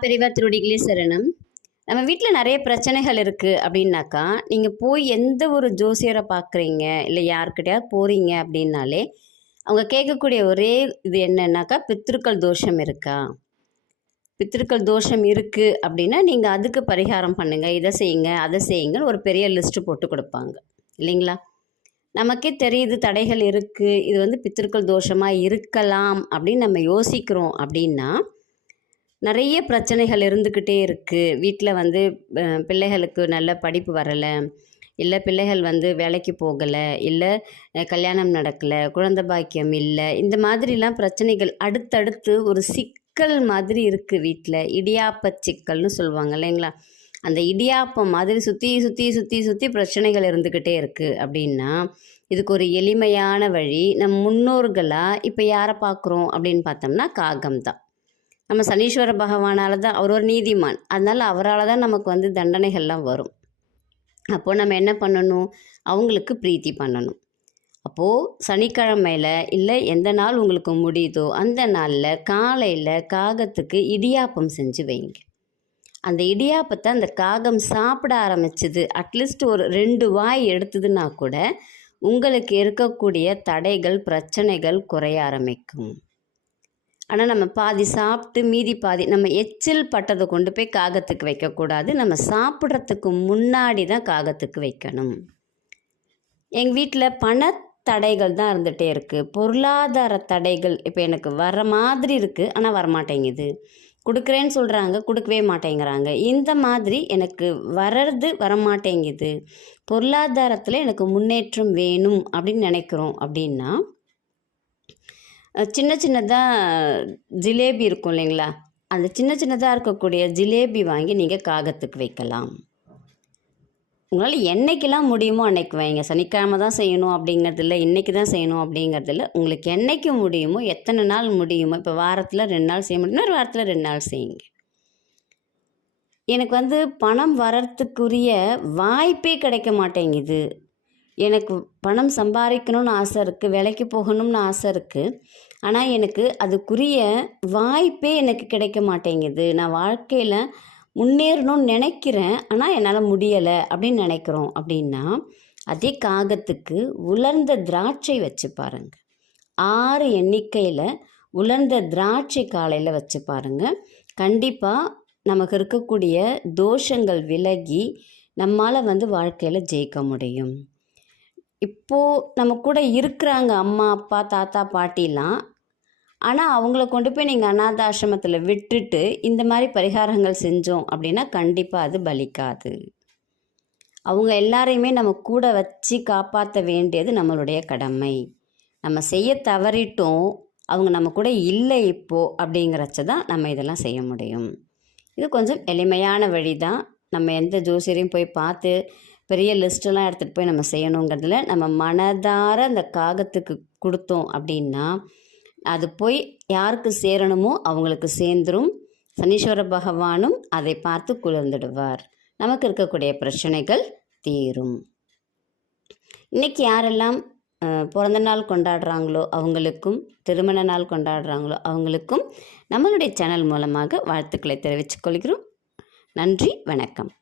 பெரியவா திருவடிகளே சரணம். நம்ம வீட்டில் நிறைய பிரச்சனைகள் இருக்குது அப்படின்னாக்கா, நீங்கள் போய் எந்த ஒரு ஜோசியரை பார்க்குறீங்க, இல்லை யார்கிட்டயாவது போகிறீங்க அப்படின்னாலே, அவங்க கேட்கக்கூடிய ஒரே இது என்னன்னாக்கா, பித்ருக்கள் தோஷம் இருக்கா? பித்ருக்கள் தோஷம் இருக்குது அப்படின்னா, நீங்கள் அதுக்கு பரிகாரம் பண்ணுங்கள், இதை செய்யுங்க, அதை செய்யுங்கன்னு ஒரு பெரிய லிஸ்ட்டு போட்டு கொடுப்பாங்க இல்லைங்களா? நமக்கே தெரியுது தடைகள் இருக்குது, இது வந்து பித்ருக்கள் தோஷமாக இருக்கலாம் அப்படின்னு நம்ம யோசிக்கிறோம் அப்படின்னா, நிறைய பிரச்சனைகள் இருந்துக்கிட்டே இருக்குது. வீட்டில் வந்து பிள்ளைகளுக்கு நல்ல படிப்பு வரலை, இல்லை பிள்ளைகள் வந்து வேலைக்கு போகலை, இல்லை கல்யாணம் நடக்கலை, குழந்தை பாக்கியம் இல்லை, இந்த மாதிரிலாம் பிரச்சனைகள் அடுத்தடுத்து ஒரு சிக்கல் மாதிரி இருக்குது வீட்டில். இடியாப்ப சிக்கல்னு சொல்லுவாங்க இல்லைங்களா? அந்த இடியாப்பம் மாதிரி சுற்றி சுற்றி சுற்றி சுற்றி பிரச்சனைகள் இருந்துக்கிட்டே இருக்குது அப்படின்னா, இதுக்கு ஒரு எளிமையான வழி. நம் முன்னோர்களாக இப்போ யாரை பார்க்குறோம் அப்படின்னு பார்த்தோம்னா காகம் தான். நம்ம சனீஸ்வர பகவானால் தான், அவர் ஒரு நீதிமான், அதனால் அவரால் தான் நமக்கு வந்து தண்டனைகள்லாம் வரும். அப்போது நம்ம என்ன பண்ணணும்? அவங்களுக்கு பிரீத்தி பண்ணணும். அப்போது சனிக்கிழமையில் இல்லை எந்த நாள் உங்களுக்கு முடியுதோ அந்த நாளில் காலையில் காகத்துக்கு இடியாப்பம் செஞ்சு வைங்க. அந்த இடியாப்பத்தை அந்த காகம் சாப்பிட ஆரம்பிச்சது, அட்லீஸ்ட் ஒரு 2 வாய் எடுத்ததுன்னா கூட உங்களுக்கு இருக்கக்கூடிய தடைகள் பிரச்சனைகள் குறைய ஆரம்பிக்கும். ஆனால் நம்ம பாதி சாப்பிட்டு மீதி பாதி நம்ம எச்சில் பட்டதை கொண்டு போய் காகத்துக்கு வைக்கக்கூடாது. நம்ம சாப்பிட்றதுக்கு முன்னாடி தான் காகத்துக்கு வைக்கணும். எங்கள் வீட்டில் பணத்தடைகள் தான் இருந்துகிட்டே இருக்குது, பொருளாதார தடைகள். இப்போ எனக்கு வர மாதிரி இருக்குது, ஆனால் வரமாட்டேங்குது. கொடுக்குறேன்னு சொல்கிறாங்க, கொடுக்கவே மாட்டேங்கிறாங்க. இந்த மாதிரி எனக்கு வரமாட்டேங்குது, பொருளாதாரத்தில் எனக்கு முன்னேற்றம் வேணும் அப்படின்னு நினைக்கிறோம் அப்படின்னா, சின்ன சின்னதாக ஜிலேபி இருக்கும் இல்லைங்களா? அந்த சின்ன சின்னதாக இருக்கக்கூடிய ஜிலேபி வாங்கி நீங்கள் காகத்துக்கு வைக்கலாம். உங்களால் என்றைக்கெல்லாம் முடியுமோ அன்றைக்கி வைங்க. சனிக்கிழமை தான் செய்யணும் அப்படிங்கிறதில்ல, இன்றைக்கி தான் செய்யணும் அப்படிங்கிறதில்ல. உங்களுக்கு என்றைக்கு முடியுமோ, எத்தனை நாள் முடியுமோ, இப்போ வாரத்தில் 2 நாள் செய்ய முடியும்னா ஒரு வாரத்தில் 2 நாள் செய்யுங்க. எனக்கு வந்து பணம் வர்றதுக்குரிய வாய்ப்பே கிடைக்க மாட்டேங்குது, எனக்கு பணம் சம்பாதிக்கணும்னு ஆசை இருக்குது, வேலைக்கு போகணும்னு ஆசை இருக்குது, ஆனால் எனக்கு அதுக்குரிய வாய்ப்பே எனக்கு கிடைக்க மாட்டேங்குது, நான் வாழ்க்கையில் முன்னேறணும்னு நினைக்கிறேன் ஆனால் என்னால் முடியலை அப்படின்னு நினைக்கிறோம் அப்படின்னா, அதே காகத்துக்கு உலர்ந்த திராட்சை வச்சு பாருங்கள். 6 எண்ணிக்கையில் உலர்ந்த திராட்சை காலையில் வச்சு பாருங்கள். கண்டிப்பாக நமக்கு இருக்கக்கூடிய தோஷங்கள் விலகி நம்மால் வந்து வாழ்க்கையில் ஜெயிக்க முடியும். இப்போது நம்ம கூட இருக்கிறாங்க அம்மா அப்பா தாத்தா பாட்டிலாம், ஆனால் அவங்கள கொண்டு போய் நீங்கள் அநாத ஆசிரமத்தில் விட்டுட்டு இந்த மாதிரி பரிகாரங்கள் செஞ்சோம் அப்படின்னா கண்டிப்பாக அது பலிக்காது. அவங்க எல்லாரையுமே நம்ம கூட வச்சு காப்பாற்ற வேண்டியது நம்மளுடைய கடமை. நம்ம செய்ய தவறிட்டோம், அவங்க நம்ம கூட இல்லை இப்போது அப்படிங்கிறச்ச தான் நம்ம இதெல்லாம் செய்ய முடியும். இது கொஞ்சம் எளிமையான வழி தான். நம்ம எந்த ஜோசியரையும் போய் பார்த்து பெரிய லிஸ்ட்டெல்லாம் எடுத்துகிட்டு போய் நம்ம செய்யணுங்கிறதுல நம்ம மனதார அந்த காகத்துக்கு கொடுத்தோம் அப்படின்னா அது போய் யாருக்கு சேரணுமோ அவங்களுக்கு சேர்ந்துடும். சனீஸ்வர பகவானும் அதை பார்த்து குளிர்ந்துடுவார். நமக்கு இருக்கக்கூடிய பிரச்சனைகள் தீரும். இன்றைக்கி யாரெல்லாம் பிறந்த நாள் கொண்டாடுறாங்களோ அவங்களுக்கும், திருமண நாள் கொண்டாடுறாங்களோ அவங்களுக்கும் நம்மளுடைய சேனல் மூலமாக வாழ்த்துக்களை தெரிவித்துக் கொள்கிறோம். நன்றி, வணக்கம்.